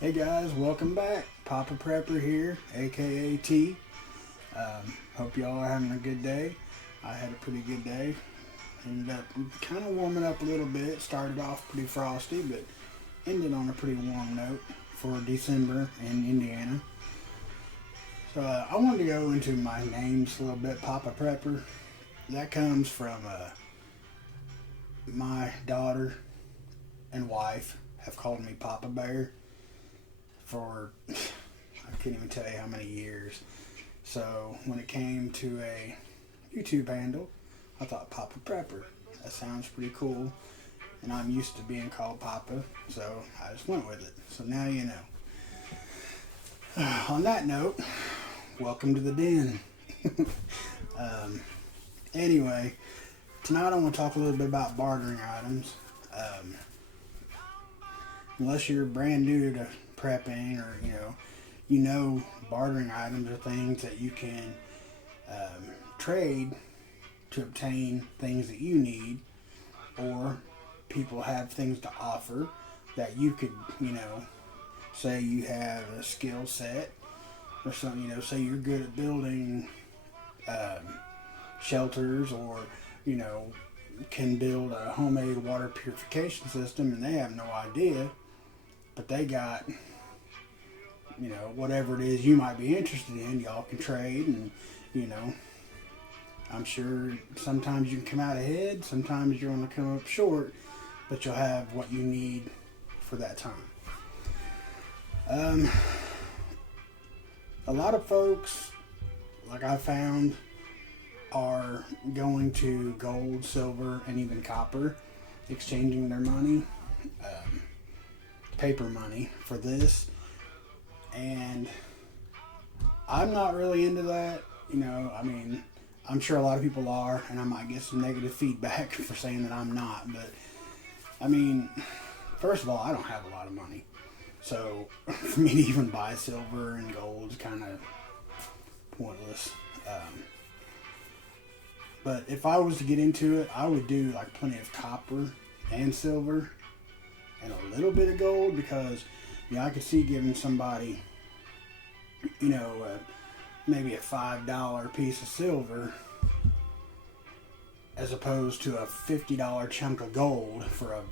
Hey guys, welcome back. Papa Prepper here, aka T. Hope y'all are having a good day. I had a pretty good day. Ended up kind of warming up a little bit. Started off pretty frosty, but ended on a pretty warm note for December in Indiana. So I wanted to go into my names a little bit. Papa Prepper. That comes from my daughter and wife have called me Papa Bear for I can't even tell you how many years. So when it came to a YouTube handle, I thought Papa Prepper. That sounds pretty cool. And I'm used to being called Papa, so I just went with it. So now you know. On that note, welcome to the den. um, anyway, tonight I want to talk a little bit about bartering items. Um, Unless you're brand new to prepping or you know bartering items are things that you can trade to obtain things that you need, or people have things to offer that you could, say you have a skill set or something, say you're good at building um, shelters, or you know can build a homemade water purification system and they have no idea, but they got whatever it is you might be interested in. Y'all can trade, and you know I'm sure sometimes you can come out ahead, sometimes you're going to come up short, but you'll have what you need for that time. um, a lot of folks, like I found, are going to gold, silver, and even copper, exchanging their money, um, paper money, for this. And I'm not really into that. I'm sure a lot of people are, and I might get some negative feedback for saying that I'm not. But, first of all, I don't have a lot of money. So, for me to even buy silver and gold is kind of pointless. But if I was to get into it, I would do like plenty of copper and silver and a little bit of gold, because I could see giving somebody, maybe a $5 piece of silver as opposed to a $50 chunk of gold for a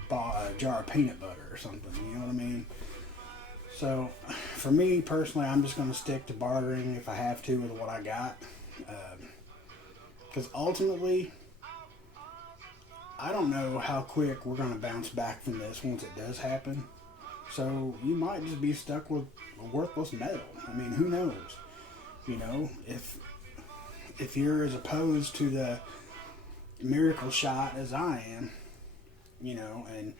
jar of peanut butter or something. You know what I mean? So, for me personally, I'm just going to stick to bartering if I have to with what I got. Because ultimately, I don't know how quick we're going to bounce back from this once it does happen. So you might just be stuck with a worthless metal. Who knows? If you're as opposed to the miracle shot as I am, and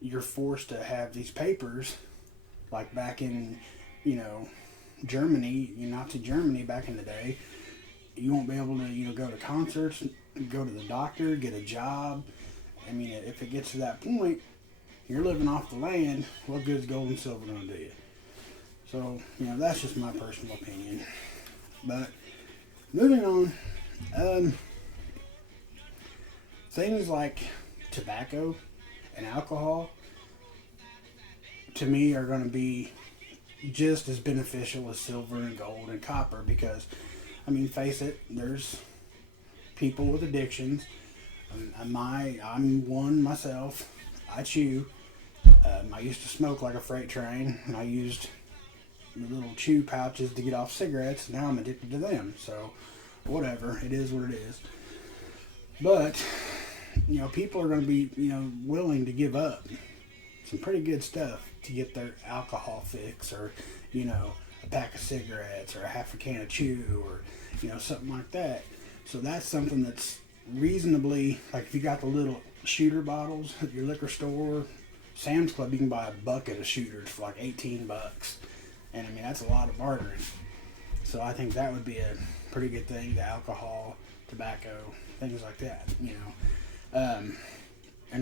you're forced to have these papers, like back in, Germany, Nazi Germany back in the day, you won't be able to, go to concerts, go to the doctor, get a job. If it gets to that point, you're living off the land. What good is gold and silver going to do you? So, that's just my personal opinion. But moving on, things like tobacco and alcohol, to me, are going to be just as beneficial as silver and gold and copper, because, face it, there's people with addictions. I'm one myself. I chew. I used to smoke like a freight train, and I used the little chew pouches to get off cigarettes. Now I'm addicted to them. So, whatever. It is what it is. But, people are going to be, willing to give up some pretty good stuff to get their alcohol fix, or, a pack of cigarettes, or a half a can of chew, or, something like that. So that's something that's reasonably, like if you got the little shooter bottles at your liquor store, Sam's Club, you can buy a bucket of shooters for like $18. And that's a lot of bartering. So I think that would be a pretty good thing, the alcohol, tobacco, things like that, And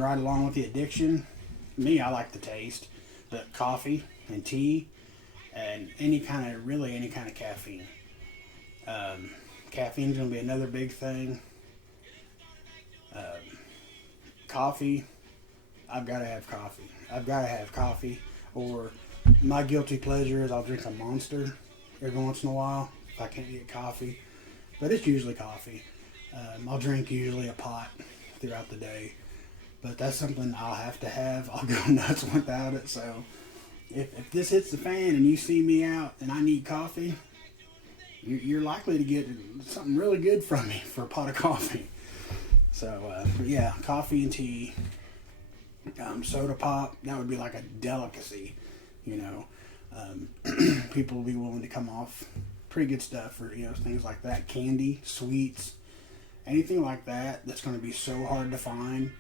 right along with the addiction, me, I like the taste, but coffee and tea and any kind of caffeine. Caffeine's going to be another big thing. Coffee, I've got to have coffee. Or My guilty pleasure is I'll drink a Monster every once in a while if I can't get coffee, but it's usually coffee. I'll drink usually a pot throughout the day, but that's something I'll have to have. I'll go nuts without it. So if this hits the fan and you see me out and I need coffee, you're likely to get something really good from me for a pot of coffee. So, but yeah, coffee and tea. Soda pop, that would be like a delicacy, you know. People will be willing to come off pretty good stuff for, you know, things like that. Candy, sweets, anything like that that's going to be so hard to find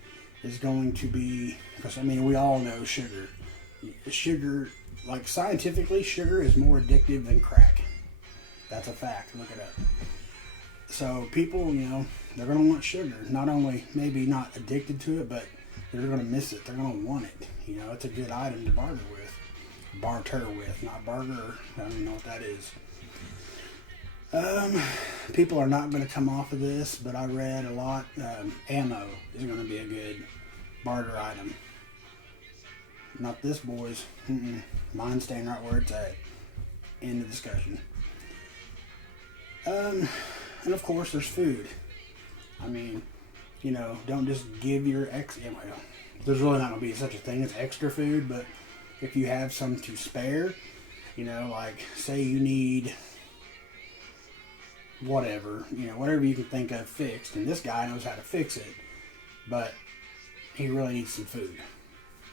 is going to be, because I mean, we all know sugar. Sugar, like scientifically, sugar is more addictive than crack. That's a fact. Look it up. So people, you know, they're going to want sugar. Not only maybe not addicted to it, but they're going to miss it. They're going to want it. You know, it's a good item to barter with. Barter with, not barter. I don't even know what that is. People are not going to come off of this, but I read a lot. Ammo is going to be a good barter item. Not this, boys. Mine's staying right where it's at. End of discussion. And of course, there's food. I mean, you know, don't just give your well, there's really not going to be such a thing as extra food, but if you have some to spare, you know, like say you need whatever, you know, whatever you can think of fixed, and this guy knows how to fix it, but he really needs some food.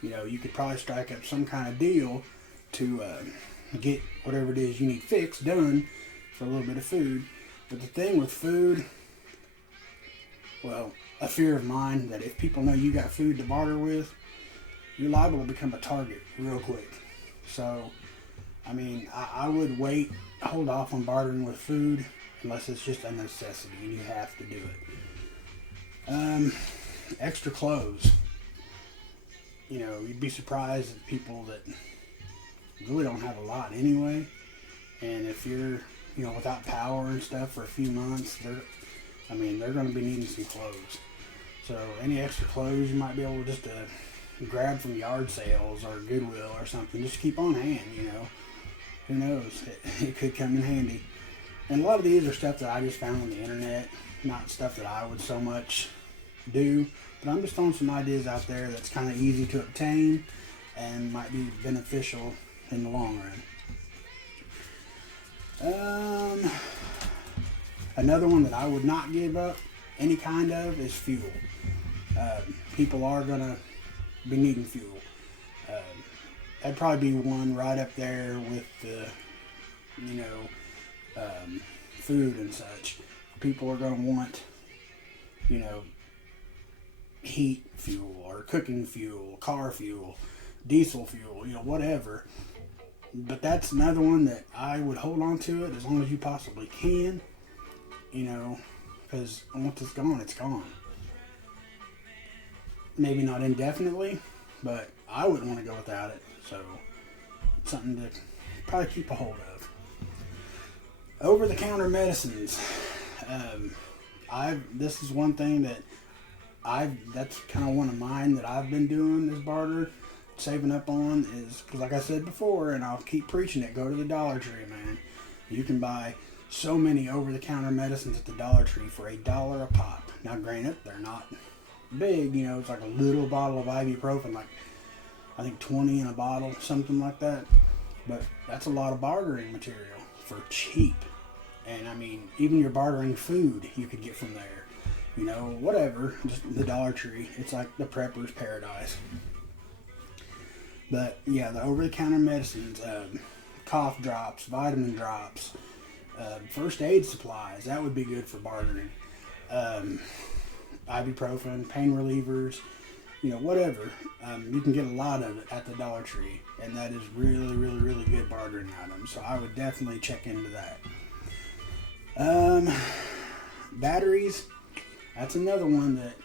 You know, you could probably strike up some kind of deal to get whatever it is you need fixed done for a little bit of food. But the thing with food, well, a fear of mine that if people know you got food to barter with, you're liable to become a target real quick. So, I mean, I would hold off on bartering with food unless it's just a necessity and you have to do it. Extra clothes. You know, you'd be surprised at people that really don't have a lot anyway. And if you're, you know, without power and stuff for a few months, they're going to be needing some clothes. So any extra clothes you might be able just to grab from yard sales or Goodwill or something, just keep on hand, you know. Who knows? It could come in handy. And a lot of these are stuff that I just found on the internet, not stuff that I would so much do. But I'm just throwing some ideas out there that's kind of easy to obtain and might be beneficial in the long run. Another one that I would not give up any kind of is fuel. People are going to be needing fuel. That'd probably be one right up there with the, you know, food and such. People are going to want, you know, heat fuel or cooking fuel, car fuel, diesel fuel, you know, whatever. But that's another one that I would hold on to it as long as you possibly can, you know, because once it's gone, it's gone. Maybe not indefinitely, but I wouldn't want to go without it. So it's something to probably keep a hold of. Over-the-counter medicines. This is one thing that that's kind of one of mine that I've been doing as barter, saving up on, is because like I said before, and I'll keep preaching it, go to the Dollar Tree, man. You can buy so many over-the-counter medicines at the Dollar Tree for $1 a pop. Now granted, they're not big, you know, it's like a little bottle of ibuprofen, like I think 20 in a bottle, something like that. But that's a lot of bartering material for cheap. And I mean, even your bartering food you could get from there. You know, whatever, just the Dollar Tree. It's like the prepper's paradise. But yeah, the over-the-counter medicines, cough drops, vitamin drops, first aid supplies, that would be good for bartering. Ibuprofen, pain relievers, you know, whatever. You can get a lot of it at the Dollar Tree, and that is really, really, really good bartering items. So I would definitely check into that. Batteries, that's another one that,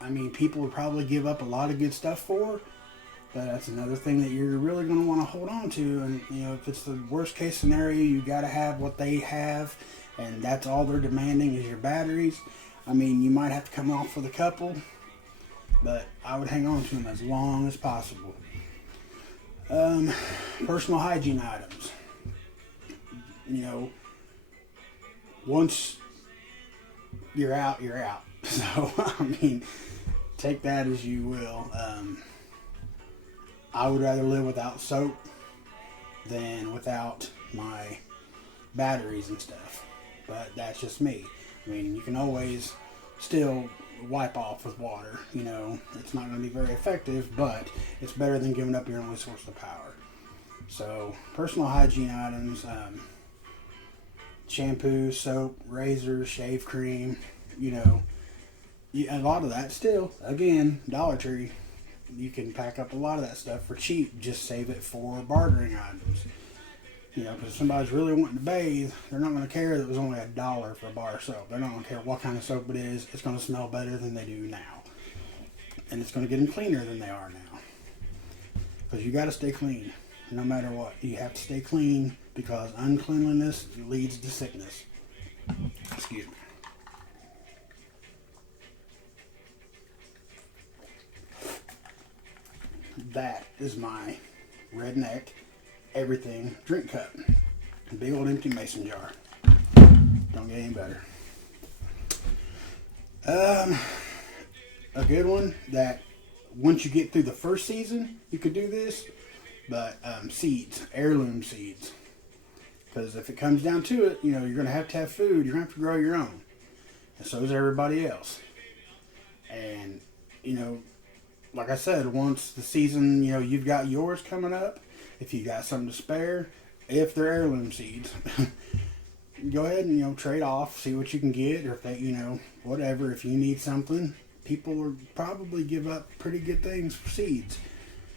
I mean, people would probably give up a lot of good stuff for, but that's another thing that you're really going to want to hold on to. And, you know, if it's the worst case scenario, you got to have what they have, and that's all they're demanding is your batteries. I mean, you might have to come off with a couple, but I would hang on to them as long as possible. Um, Personal hygiene items. You know, once you're out, you're out. So, I mean, take that as you will. I would rather live without soap than without my batteries and stuff. But that's just me. I mean, you can always still wipe off with water. You know, it's not going to be very effective, but it's better than giving up your only source of power. So, personal hygiene items, shampoo, soap, razor, shave cream, you know, a lot of that still, again, Dollar Tree, you can pack up a lot of that stuff for cheap. Just save it for bartering items. You know, because if somebody's really wanting to bathe, they're not going to care that it was only $1 for a bar of soap. They're not going to care what kind of soap it is. It's going to smell better than they do now. And it's going to get them cleaner than they are now. Because you got to stay clean, no matter what. You have to stay clean because uncleanliness leads to sickness. Excuse me. That is my redneck everything drink cup. Big old empty mason jar. Don't get any better. A good one that once you get through the first season, you could do this, but seeds, heirloom seeds. Because if it comes down to it, you know, you're going to have food. You're going to have to grow your own. And so is everybody else. And, you know, like I said, once the season, you know, you've got yours coming up, if you got something to spare, if they're heirloom seeds, go ahead and, you know, trade off, see what you can get, or if they, you know, whatever. If you need something, people will probably give up pretty good things for seeds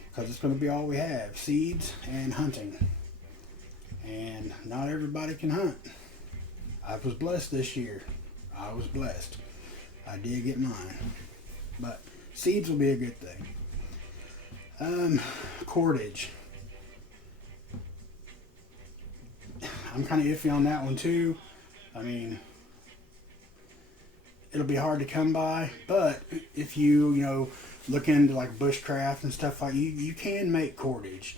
because it's going to be all we have, seeds and hunting. And not everybody can hunt. I was blessed this year. I was blessed. I did get mine. But seeds will be a good thing. Cordage. I'm kind of iffy on that one too. I mean, it'll be hard to come by, but if you know, look into like bushcraft and stuff like you can make cordage.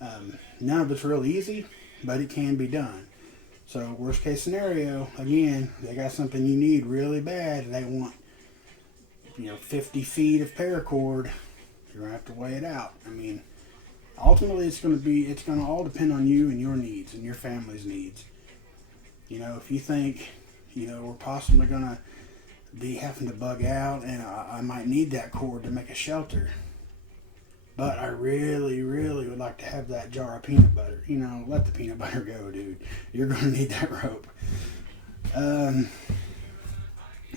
None of it's real easy, but it can be done. So worst case scenario, again, they got something you need really bad and they want, you know, 50 feet of paracord. You're going to have to weigh it out. I mean, ultimately it's going to all depend on you and your needs and your family's needs. You know, if you think, you know, we're possibly going to be having to bug out and I might need that cord to make a shelter, but I really, really would like to have that jar of peanut butter. You know, let the peanut butter go, dude. You're going to need that rope.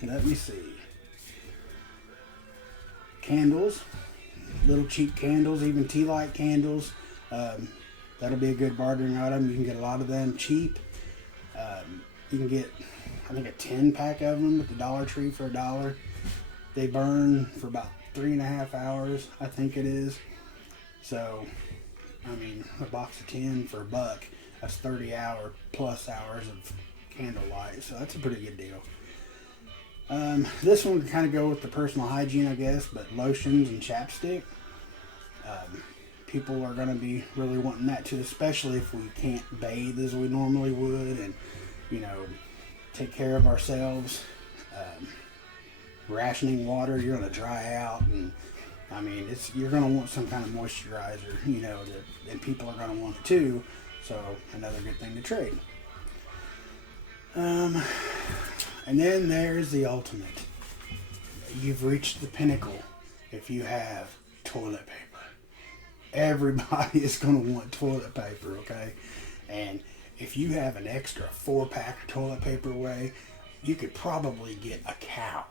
Let me see. Candles. Little cheap candles, even tea light candles. That'll be a good bartering item. You can get a lot of them cheap. You can get, I think, a 10-pack of them at the Dollar Tree for $1. They burn for about 3.5 hours, I think it is. So, I mean, a box of 10 for $1, that's 30 plus hours of candlelight. So that's a pretty good deal. This one can kind of go with the personal hygiene, I guess, but lotions and chapstick. People are going to be really wanting that too, especially if we can't bathe as we normally would and, you know, take care of ourselves. Rationing water, you're going to dry out, and I mean, you're going to want some kind of moisturizer, you know, and people are going to want it too. So another good thing to trade. And then there's the ultimate. You've reached the pinnacle if you have toilet paper. Everybody is going to want toilet paper, okay? And if you have an extra 4-pack of toilet paper away, you could probably get a cow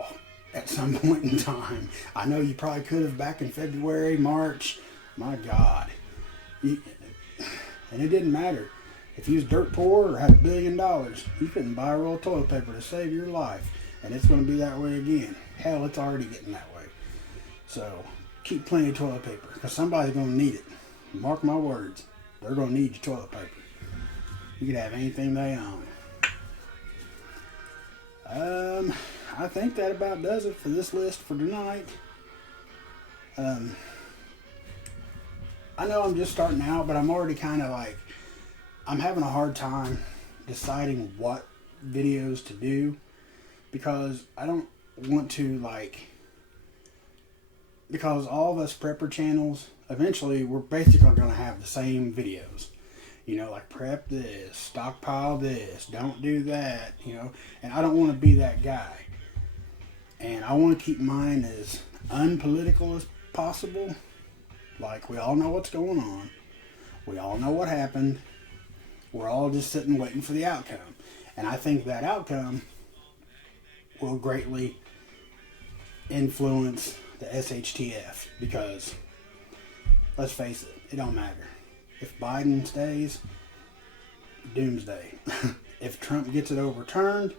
at some point in time. I know you probably could have back in February, March. My God. And it didn't matter. If you was dirt poor or had $1 billion, you couldn't buy a roll of toilet paper to save your life. And it's going to be that way again. Hell, it's already getting that way. So, keep plenty of toilet paper, because somebody's going to need it. Mark my words. They're going to need your toilet paper. You can have anything they own. I think that about does it for this list for tonight. I I know I'm just starting out, but I'm already kind of like, I'm having a hard time deciding what videos to do, because I don't want to like, because all of us prepper channels, eventually we're basically going to have the same videos. You know, like prep this, stockpile this, don't do that, you know, and I don't want to be that guy. And I want to keep mine as unpolitical as possible. Like, we all know what's going on. We all know what happened. We're all just sitting waiting for the outcome. And I think that outcome will greatly influence the SHTF, because, let's face it, it don't matter. If Biden stays, doomsday. If Trump gets it overturned,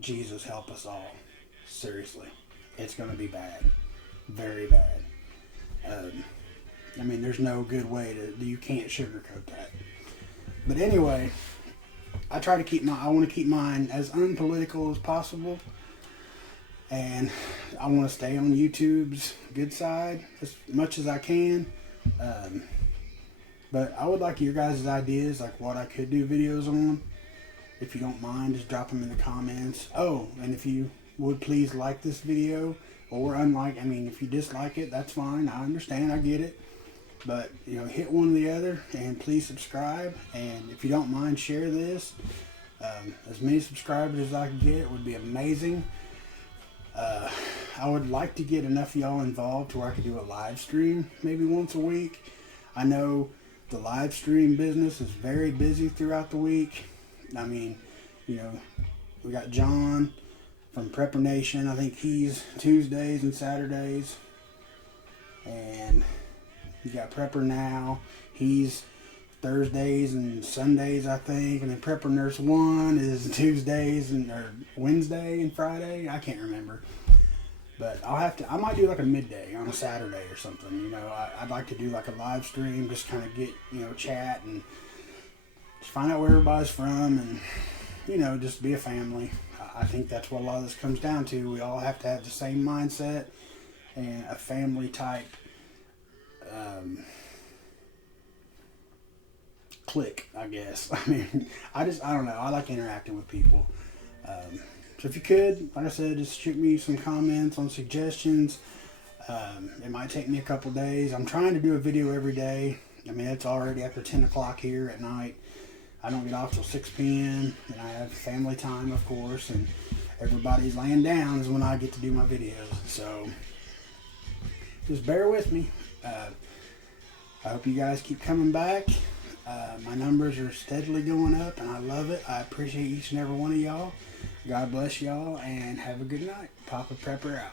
Jesus help us all. Seriously. It's going to be bad. Very bad. I mean, there's no good way to, you can't sugarcoat that. But anyway, I want to keep mine as unpolitical as possible. And I want to stay on YouTube's good side as much as I can. But I would like your guys' ideas, like what I could do videos on. If you don't mind, just drop them in the comments. Oh, and if you would please like this video, or if you dislike it, that's fine. I understand, I get it. But, you know, hit one or the other, and please subscribe. And if you don't mind, share this. As many subscribers as I can get would be amazing. I would like to get enough of y'all involved to where I could do a live stream maybe once a week. I know the live stream business is very busy throughout the week. I mean, you know, we got John from Prepper Nation. I think he's Tuesdays and Saturdays. And you got Prepper Now. He's Thursdays and Sundays, I think. And then Prepper Nurse 1 is Tuesdays or Wednesday and Friday. I can't remember. But I might do like a midday on a Saturday or something. You know, I'd like to do like a live stream, just kind of get, you know, chat and just find out where everybody's from, and, you know, just be a family. I think that's what a lot of this comes down to. We all have to have the same mindset and a family type click, I guess. I mean, I don't know. I like interacting with people. So if you could, like I said, just shoot me some comments on suggestions. It might take me a couple days. I'm trying to do a video every day. I mean, it's already after 10 o'clock here at night. I don't get off till 6 p.m. And I have family time, of course. And everybody's laying down is when I get to do my videos. So just bear with me. I hope you guys keep coming back. My numbers are steadily going up, and I love it. I appreciate each and every one of y'all. God bless y'all, and have a good night. Papa Prepper out.